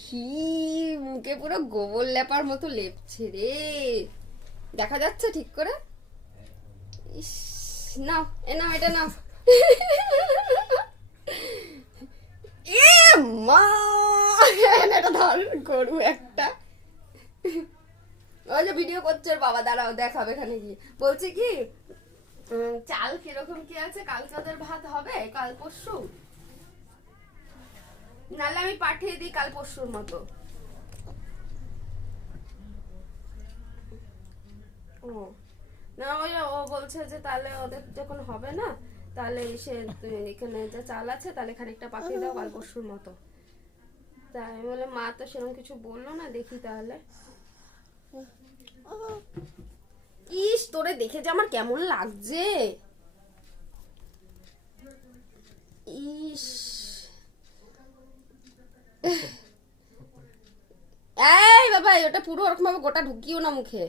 হি, মুখে পুরো গোবর লেপার মতো লেপছে রে। দেখা যাচ্ছে ঠিক করে? ইস, নাও নাও এটা নাও। এ মা, এটা ধর, গরু একটা। ওই যে ভিডিও করছে ওর বাবা, দাঁড়াও দেখাবে এখানে গিয়ে। বলছে কি চাল কিরকম কি আছে, কালকে ওদের ভাত হবে কাল পরশু, নাহলে আমি পাঠিয়ে দিই কাল পরশুর মতো। ও না, ওই ও বলছে যে তাহলে ওদের যখন হবে না, তাহলে এসে এখানে যে চাল আছে তাহলে খানিকটা পাঠিয়ে দাও কাল পরশুর মতো। তাই আমি বললাম মা তো সেরকম কিছু বললো না, দেখি তাহলে। ইস, তোরে দেখে যে আমার কেমন লাগছে। ইস, এই বাবা, ওটা পুরো ওরকম ভাবে গোটা ঢুকিও না মুখে।